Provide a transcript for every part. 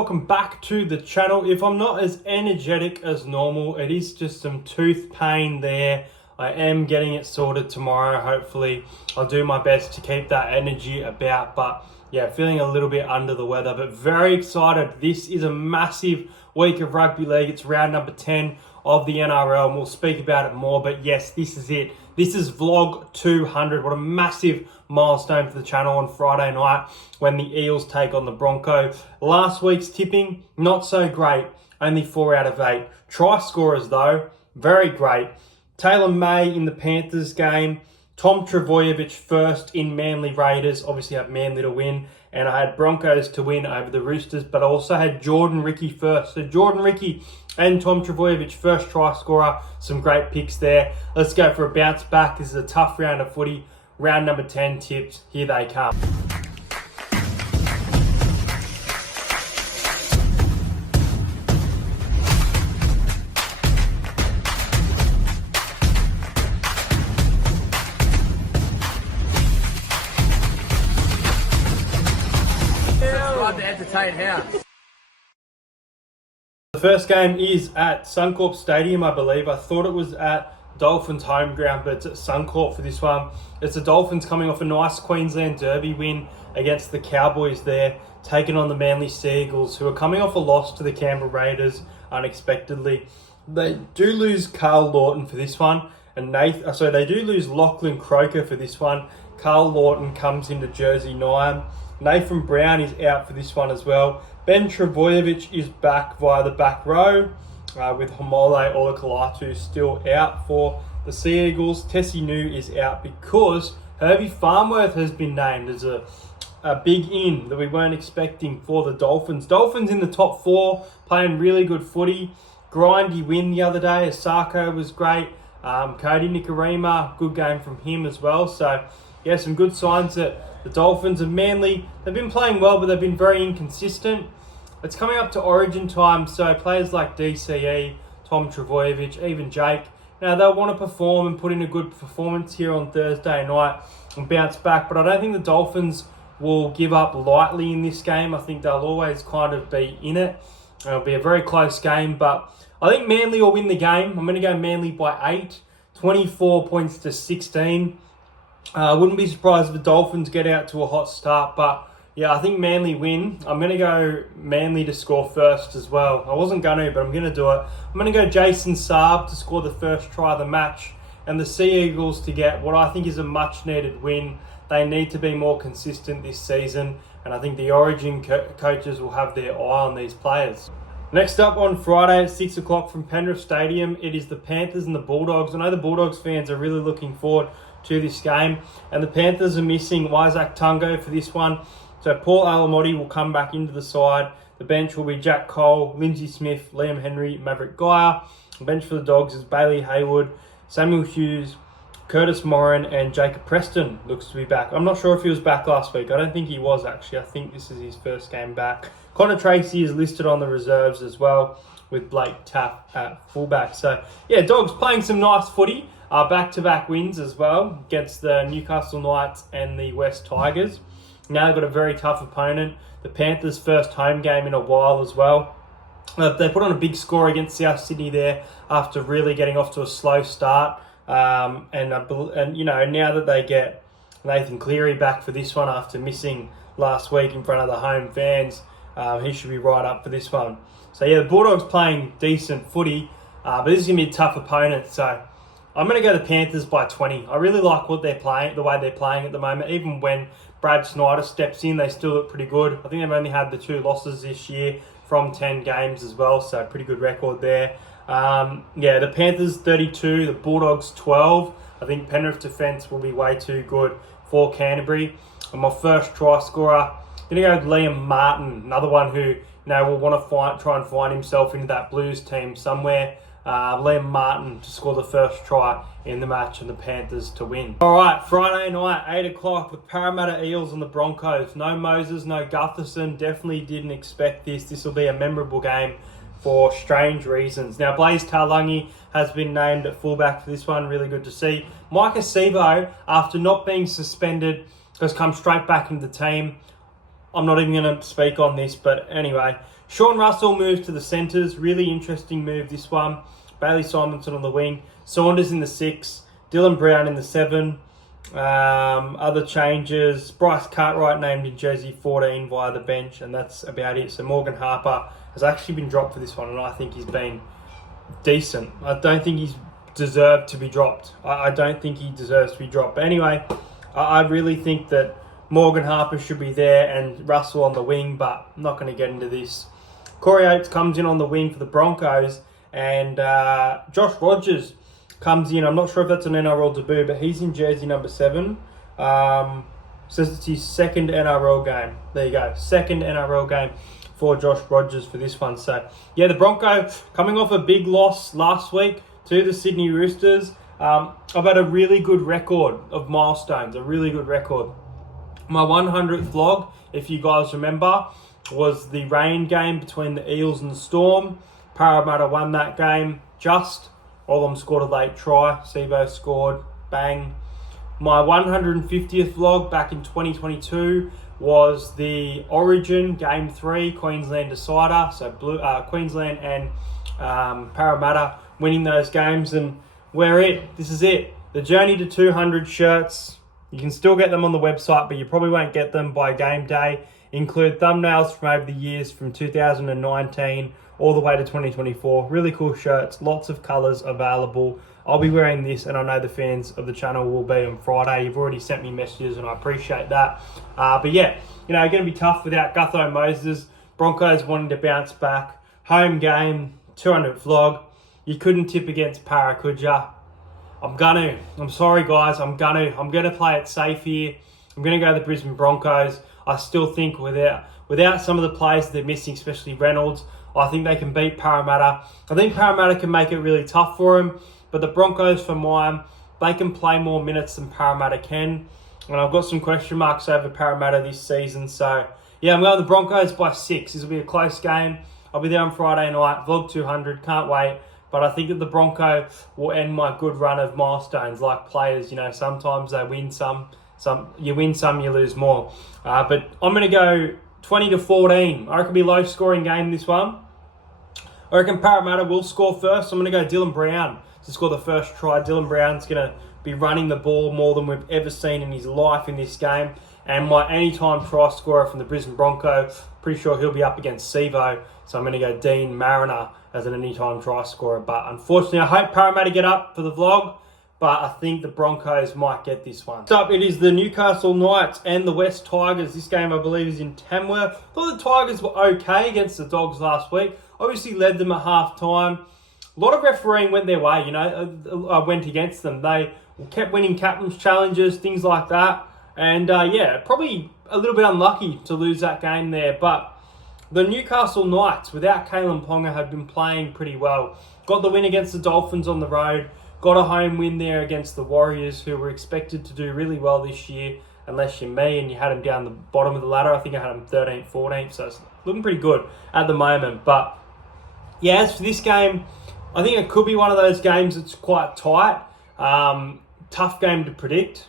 Welcome back to the channel. If I'm not as energetic as normal, it is just some tooth pain there. I am getting it sorted tomorrow. Hopefully I'll do my best to keep that energy about, but yeah, feeling a little bit under the weather, but very excited. This is a massive week of rugby league. It's round number 10 of the NRL, and we'll speak about it more, but yes, this is it. This is vlog 200. What a massive milestone for the channel on Friday night when the Eels take on the Broncos. Last week's tipping, not so great. Only 4 out of 8. Try scorers though, very great. Taylor May in the Panthers game. Tom Trbojevic first in Manly Raiders. Obviously had Manly to win. And I had Broncos to win over the Roosters, but I also had Jordan Ricky first. So Jordan Ricky and Tom Trbojevic first try scorer. Some great picks there. Let's go for a bounce back. This is a tough round of footy. Round number 10 tips. Here they come. The first game is at Suncorp Stadium, I believe. I thought it was at Dolphins home ground, but it's at Suncorp for this one. It's the Dolphins coming off a nice Queensland Derby win against the Cowboys there, taking on the Manly Eagles, who are coming off a loss to the Canberra Raiders unexpectedly. They do lose Carl Lawton for this one, and they do lose Lachlan Croker for this one. Carl Lawton comes into jersey 9. Nathan Brown is out for this one as well. Ben Trbojevic is back via the back row, with Homole Olakalatu still out for the Sea Eagles. Tessie New is out because Herbie Farnworth has been named as a big in that we weren't expecting for the Dolphins. Dolphins in the top 4, playing really good footy. Grindy win the other day. Asako was great. Cody Nikarima, good game from him as well. So yeah, some good signs that the Dolphins and Manly, they've been playing well, but they've been very inconsistent. It's coming up to Origin time, so players like DCE, Tom Trbojevic, even Jake, now they'll want to perform and put in a good performance here on Thursday night and bounce back. But I don't think the Dolphins will give up lightly in this game. I think they'll always kind of be in it. It'll be a very close game, but I think Manly will win the game. I'm going to go Manly by 8, 24 points to 16. I wouldn't be surprised if the Dolphins get out to a hot start, but yeah, I think Manly win. I'm going to go Manly to score first as well. I wasn't going to, but I'm going to do it. I'm going to go Jason Saab to score the first try of the match, and the Sea Eagles to get what I think is a much-needed win. They need to be more consistent this season, and I think the Origin coaches will have their eye on these players. Next up on Friday at 6 o'clock from Penrith Stadium, it is the Panthers and the Bulldogs. I know the Bulldogs fans are really looking forward to this game, and the Panthers are missing Isaac Tungo for this one. So Paul Alamotti will come back into the side. The bench will be Jack Cole, Lindsay Smith, Liam Henry, Maverick Geyer. The bench for the Dogs is Bailey Hayward, Samuel Hughes, Curtis Morin, and Jacob Preston looks to be back. I'm not sure if he was back last week. I don't think he was, actually. I think this is his first game back. Connor Tracy is listed on the reserves as well, with Blake Taff at fullback. So yeah, Dogs playing some nice footy. Back-to-back wins as well against the Newcastle Knights and the West Tigers. Now they've got a very tough opponent. The Panthers' first home game in a while as well. They put on a big score against South Sydney there after really getting off to a slow start. And you know, now that they get Nathan Cleary back for this one after missing last week in front of the home fans, he should be right up for this one. So yeah, the Bulldogs playing decent footy, but this is going to be a tough opponent. So I'm going to go the Panthers by 20. I really like what they're playing, the way they're playing at the moment. Even when Brad Snyder steps in, they still look pretty good. I think they've only had the 2 losses this year from 10 games as well, so pretty good record there. Yeah, the Panthers 32, the Bulldogs 12. I think Penrith defence will be way too good for Canterbury. And my first try scorer, I'm going to go with Liam Martin, another one who will want to try and find himself into that Blues team somewhere. Liam Martin to score the first try in the match and the Panthers to win. All right, Friday night, 8 o'clock, the Parramatta Eels and the Broncos. No Moses, no Gutherson. Definitely didn't expect this. This will be a memorable game for strange reasons. Now, Blaze Taulagi has been named at fullback for this one. Really good to see. Micah Sivo, after not being suspended, has come straight back into the team. I'm not even going to speak on this, but anyway, Sean Russell moves to the centres. Really interesting move, this one. Bailey Simonson on the wing. Saunders in the 6. Dylan Brown in the 7. Other changes. Bryce Cartwright named in jersey 14 via the bench, and that's about it. So Morgan Harper has actually been dropped for this one, and I think he's been decent. I don't think he's deserved to be dropped. I don't think he deserves to be dropped. But anyway, I really think that Morgan Harper should be there and Russell on the wing, but I'm not going to get into this. Corey Oates comes in on the wing for the Broncos, and Josh Rogers comes in. I'm not sure if that's an NRL debut, but he's in jersey number 7. Says it's his second NRL game. There you go. Second NRL game for Josh Rogers for this one. So, yeah, the Broncos coming off a big loss last week to the Sydney Roosters. I've had a really good record of milestones, a really good record. My 100th vlog, if you guys remember, was the rain game between the Eels and the Storm. Parramatta won that game just. Olam scored a late try. Sivo scored. Bang. My 150th vlog back in 2022 was the Origin Game 3 Queensland decider. So Queensland and Parramatta winning those games. And this is it. The Journey to 200 shirts. You can still get them on the website, but you probably won't get them by game day. Include thumbnails from over the years from 2019 all the way to 2024. Really cool shirts, lots of colours available. I'll be wearing this, and I know the fans of the channel will be on Friday. You've already sent me messages, and I appreciate that. But yeah, going to be tough without Gutho Moses. Broncos wanting to bounce back. Home game, 200 vlog. You couldn't tip against Para, could ya? I'm sorry, guys. I'm gonna play it safe here. I'm gonna go to the Brisbane Broncos. I still think without some of the players they're missing, especially Reynolds, I think they can beat Parramatta. I think Parramatta can make it really tough for them, but the Broncos, for mine, they can play more minutes than Parramatta can. And I've got some question marks over Parramatta this season. So, yeah, I'm going the Broncos by 6. This will be a close game. I'll be there on Friday night. Vlog 200. Can't wait. But I think that the Broncos will end my good run of milestones. Like players, sometimes they win some you win some, you lose more. But I'm going to go 20-14. I reckon it'll be a low-scoring game, this one. I reckon Parramatta will score first. I'm going to go Dylan Brown to score the first try. Dylan Brown's going to be running the ball more than we've ever seen in his life in this game. And my anytime try scorer from the Brisbane Broncos, pretty sure he'll be up against Sivo. So I'm going to go Dean Mariner as an anytime try scorer. But unfortunately, I hope Parramatta get up for the vlog. But I think the Broncos might get this one. Next up, it is the Newcastle Knights and the West Tigers. This game, I believe, is in Tamworth. I thought the Tigers were okay against the Dogs last week. Obviously led them at half-time. A lot of refereeing went their way, went against them. They kept winning captain's challenges, things like that. And, probably a little bit unlucky to lose that game there. But the Newcastle Knights, without Kalen Ponga, have been playing pretty well. Got the win against the Dolphins on the road. Got a home win there against the Warriors, who were expected to do really well this year, unless you're me and you had them down the bottom of the ladder. I think I had them 13th, 14th, so it's looking pretty good at the moment. But, yeah, as for this game, I think it could be one of those games that's quite tight. Tough game to predict.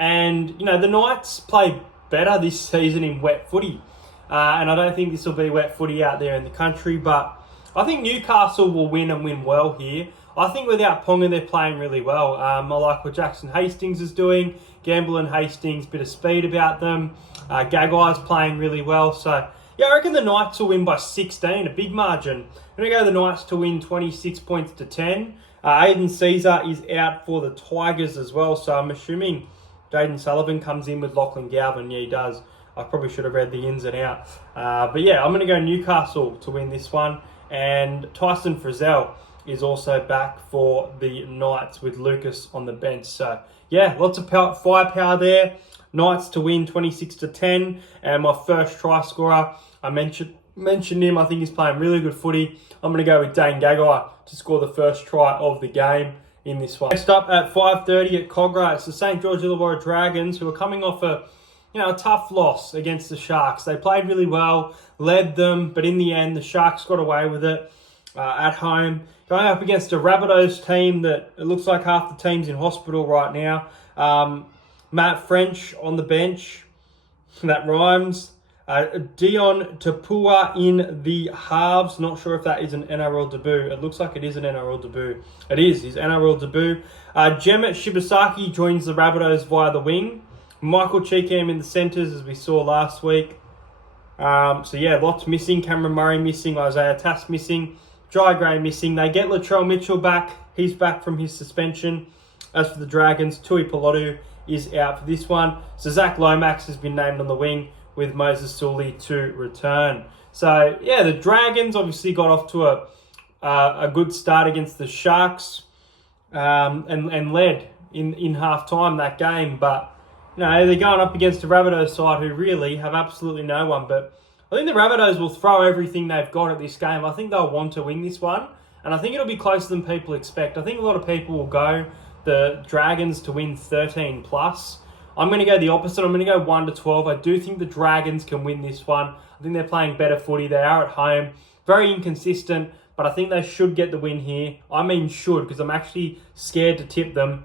And, the Knights play better this season in wet footy. And I don't think this will be wet footy out there in the country, but I think Newcastle will win and win well here. I think without Ponga, they're playing really well. I like what Jackson Hastings is doing. Gamble and Hastings, bit of speed about them. Gagai's playing really well. So, yeah, I reckon the Knights will win by 16, a big margin. I'm going to go the Knights to win 26 points to 10. Aiden Caesar is out for the Tigers as well, so I'm assuming Jaden Sullivan comes in with Lachlan Galvin. Yeah, he does. I probably should have read the ins and outs. But yeah, I'm going to go Newcastle to win this one. And Tyson Frizzell is also back for the Knights with Lucas on the bench. So, yeah, lots of firepower there. Knights to win 26 to 10. And my first try scorer, I mentioned him. I think he's playing really good footy. I'm going to go with Dane Gagai to score the first try of the game in this one. Next up at 5:30 at Cogra, it's the St. George Illawarra Dragons, who are coming off a tough loss against the Sharks. They played really well, led them, but in the end, the Sharks got away with it at home. Going up against a Rabbitohs team that it looks like half the team's in hospital right now. Matt French on the bench. That rhymes. Dion Tapua in the halves. Not sure if that is an NRL debut. It looks like it is an NRL debut. It is his NRL debut. Jemet Shibasaki joins the Rabbitohs via the wing. Michael Cheekham in the centres, as we saw last week. So yeah, lots missing. Cameron Murray missing. Isaiah Tass missing. Jai Gray missing. They get Latrell Mitchell back. He's back from his suspension. As for the Dragons, Tui Pilotu is out for this one. So Zach Lomax has been named on the wing with Moses Sully to return. So yeah, the Dragons obviously got off to a good start against the Sharks and led in half time that game. But you know, they're going up against a Rabbitohs side who really have absolutely no one. But I think the Rabbitohs will throw everything they've got at this game. I think they'll want to win this one. And I think it'll be closer than people expect. I think a lot of people will go the Dragons to win 13 plus. I'm going to go the opposite. I'm going to go 1-12. I do think the Dragons can win this one. I think they're playing better footy. They are at home. Very inconsistent, but I think they should get the win here. I mean should, because I'm actually scared to tip them.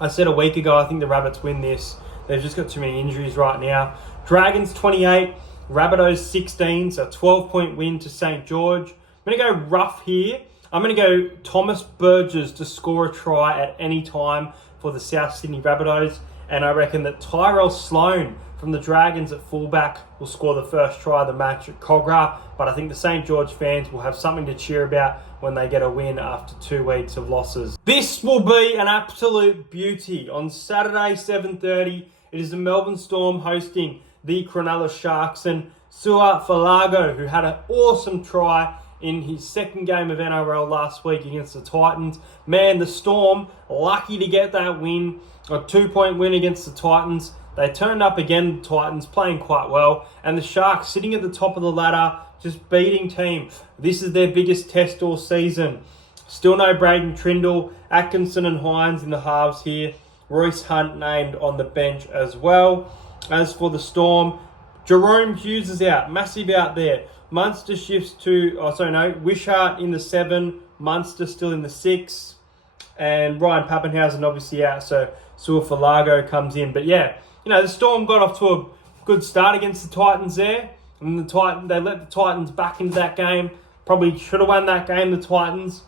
I said a week ago, I think the Rabbits win this. They've just got too many injuries right now. Dragons 28, Rabbitohs 16, so 12-point win to St. George. I'm going to go rough here. I'm going to go Thomas Burgess to score a try at any time for the South Sydney Rabbitohs. And I reckon that Tyrell Sloan from the Dragons at fullback will score the first try of the match at Cogra. But I think the St. George fans will have something to cheer about when they get a win after 2 weeks of losses. This will be an absolute beauty. On Saturday, 7:30, it is the Melbourne Storm hosting the Cronulla Sharks. And Sua Falago, who had an awesome try in his second game of NRL last week against the Titans. Man, the Storm, lucky to get that win, a 2-point win against the Titans. They turned up again, the Titans, playing quite well. And the Sharks sitting at the top of the ladder, just beating team. This is their biggest test all season. Still no Braden Trindle, Atkinson and Hines in the halves here. Royce Hunt named on the bench as well. As for the Storm, Jerome Hughes is out, massive out there. Munster shifts to, Wishart in the 7, Munster still in the 6, and Ryan Pappenhausen obviously out, so Suafalago comes in. But yeah, you know, the Storm got off to a good start against the Titans there, and they let the Titans back into that game. Probably should have won that game, the Titans.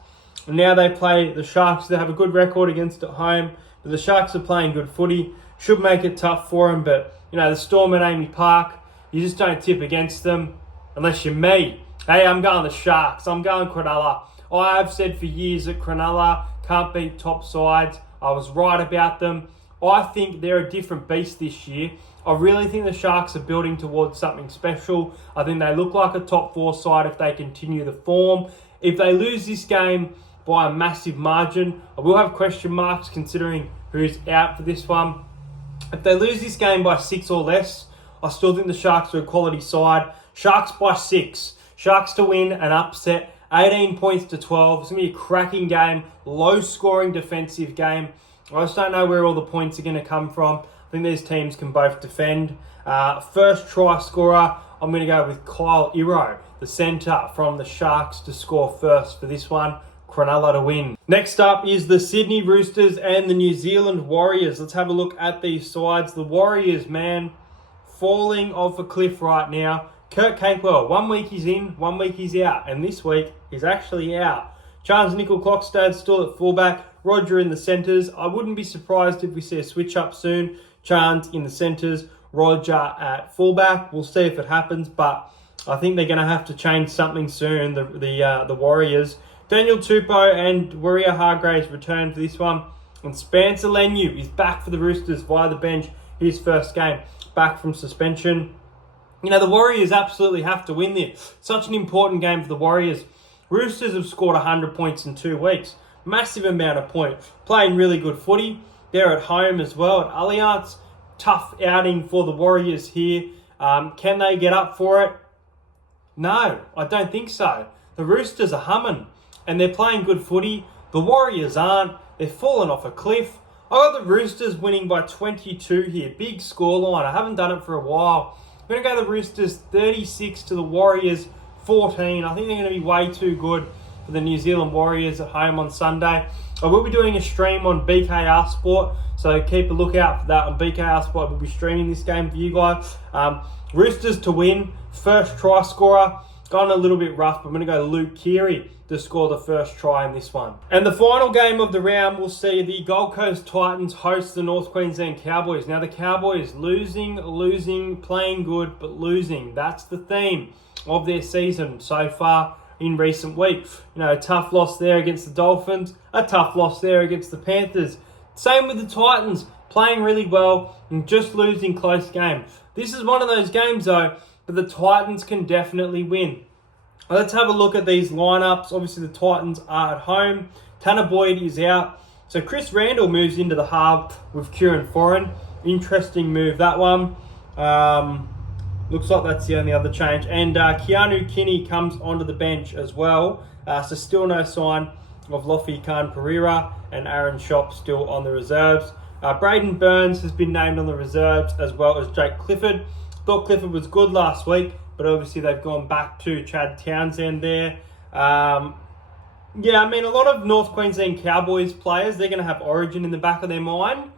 And now they play the Sharks. They have a good record against at home, but the Sharks are playing good footy. Should make it tough for them, but you know, the Storm at Amy Park, you just don't tip against them. Unless you're me. Hey, I'm going the Sharks. I'm going Cronulla. I have said for years that Cronulla can't beat top sides. I was right about them. I think they're a different beast this year. I really think the Sharks are building towards something special. I think they look like a top 4 side if they continue the form. If they lose this game by a massive margin, I will have question marks considering who's out for this one. If they lose this game by 6 or less, I still think the Sharks are a quality side. Sharks by 6. Sharks to win and upset. 18 points to 12. It's going to be a cracking game. Low-scoring defensive game. I just don't know where all the points are going to come from. I think these teams can both defend. First try scorer, I'm going to go with Kyle Iro, the centre from the Sharks, to score first for this one. Cronulla to win. Next up is the Sydney Roosters and the New Zealand Warriors. Let's have a look at these sides. The Warriors, man, falling off a cliff right now. Kurt Capewell, 1 week he's in, 1 week he's out, and this week he's actually out. Charles Nickel-Clockstad still at fullback, Roger in the centres. I wouldn't be surprised if we see a switch up soon. Chance in the centres, Roger at fullback. We'll see if it happens, but I think they're going to have to change something soon, the Warriors. Daniel Tupou and Warrior Hargraves return for this one. And Spencer Leniu is back for the Roosters via the bench. His first game back from suspension. You know, the Warriors absolutely have to win this. Such an important game for the Warriors. Roosters have scored 100 points in 2 weeks. Massive amount of points. Playing really good footy. They're at home as well at Allianz. Tough outing for the Warriors here. Can they get up for it? No, I don't think so. The Roosters are humming and they're playing good footy. The Warriors aren't. They're falling off a cliff. I got the Roosters winning by 22 here. Big scoreline. I haven't done it for a while. I'm going to go the Roosters 36 to the Warriors 14. I think they're going to be way too good for the New Zealand Warriors at home on Sunday. I will be doing a stream on BKR Sport, so keep a lookout for that on BKR Sport. We'll be streaming this game for you guys. Roosters to win, first try scorer. Gone a little bit rough, but I'm going to go Luke Keary to score the first try in this one. And the final game of the round, we'll see the Gold Coast Titans host the North Queensland Cowboys. Now the Cowboys losing, playing good, but losing. That's the theme of their season so far in recent weeks. You know, a tough loss there against the Dolphins, a tough loss there against the Panthers. Same with the Titans, playing really well and just losing close games. This is one of those games though, but the Titans can definitely win. Let's have a look at these lineups. Obviously, the Titans are at home. Tanner Boyd is out. So Chris Randall moves into the half with Kieran Foran. Interesting move, that one. Looks like that's the only other change. And Keanu Kinney comes onto the bench as well. So still no sign of Lofi Khan Pereira, and Aaron Schopp still on the reserves. Braden Burns has been named on the reserves, as well as Jake Clifford. Thought Clifford was good last week, but obviously they've gone back to Chad Townsend there. Yeah, I mean, a lot of North Queensland Cowboys players, they're going to have Origin in the back of their mind.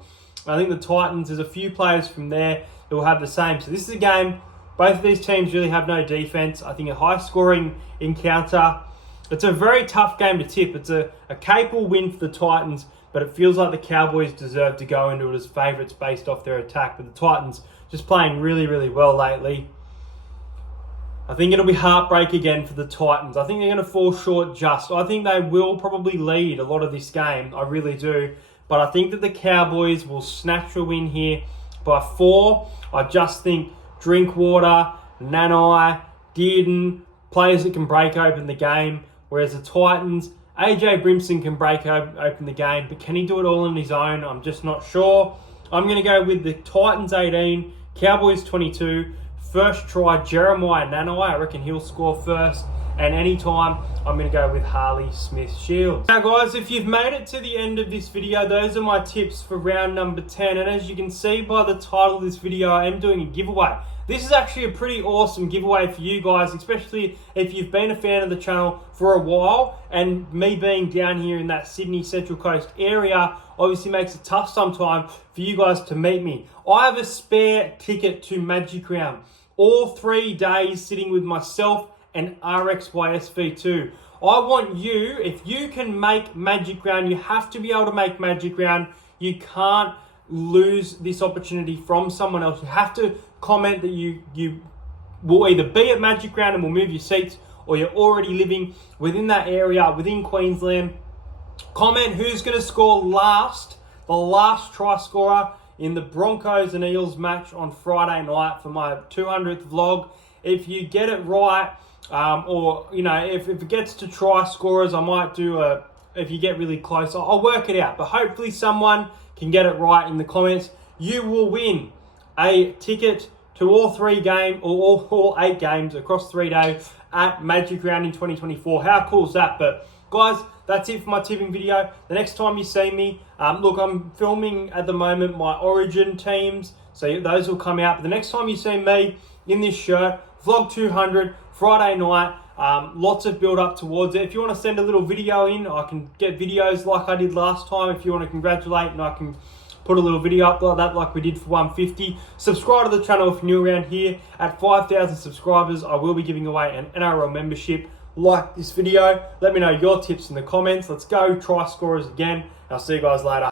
I think the Titans, there's a few players from there that will have the same. So this is a game, both of these teams really have no defense. I think a high-scoring encounter. It's a very tough game to tip. It's a capable win for the Titans, but it feels like the Cowboys deserve to go into it as favourites based off their attack. But the Titans just playing really, really well lately. I think it'll be heartbreak again for the Titans. I think they're going to fall short just. I think they will probably lead a lot of this game. I really do. But I think that the Cowboys will snatch a win here by 4. I just think Drinkwater, Nanai, Dearden, players that can break open the game. Whereas the Titans, AJ Brimson can break open the game. But can he do it all on his own? I'm just not sure. I'm going to go with the Titans 18, Cowboys 22. First try, Jeremiah Nanai. I reckon he'll score first. And anytime, I'm going to go with Harley Smith-Shields. Now, guys, if you've made it to the end of this video, those are my tips for round number 10. And as you can see by the title of this video, I am doing a giveaway. This is actually a pretty awesome giveaway for you guys, especially if you've been a fan of the channel for a while. And me being down here in that Sydney Central Coast area obviously makes it tough sometimes for you guys to meet me. I have a spare ticket to Magic Round. All 3 days sitting with myself and RXYSV2. I want you, if you can make Magic Round, you have to be able to make Magic Round. You can't lose this opportunity from someone else. You have to comment that you will either be at Magic Round and will move your seats, or you're already living within that area, within Queensland. Comment who's going to score last, the last try scorer in the Broncos and Eels match on Friday night for my 200th vlog. If you get it right, or, you know, if it gets to try scorers, I might do if you get really close, I'll work it out. But hopefully someone can get it right in the comments. You will win a ticket to all 3 games, or all 8 games across 3 days at Magic Round in 2024. How cool is that? But guys, that's it for my tipping video. The next time you see me, look, I'm filming at the moment my Origin teams, so those will come out. But the next time you see me in this shirt, vlog 200, Friday night, lots of build up towards it. If you want to send a little video in, I can get videos like I did last time. If you want to congratulate, and I can put a little video up like that, like we did for 150. Subscribe to the channel if you're new around here. At 5,000 subscribers, I will be giving away an NRL membership. Like this video, let me know your tips in the comments. Let's go try scorers again. I'll see you guys later.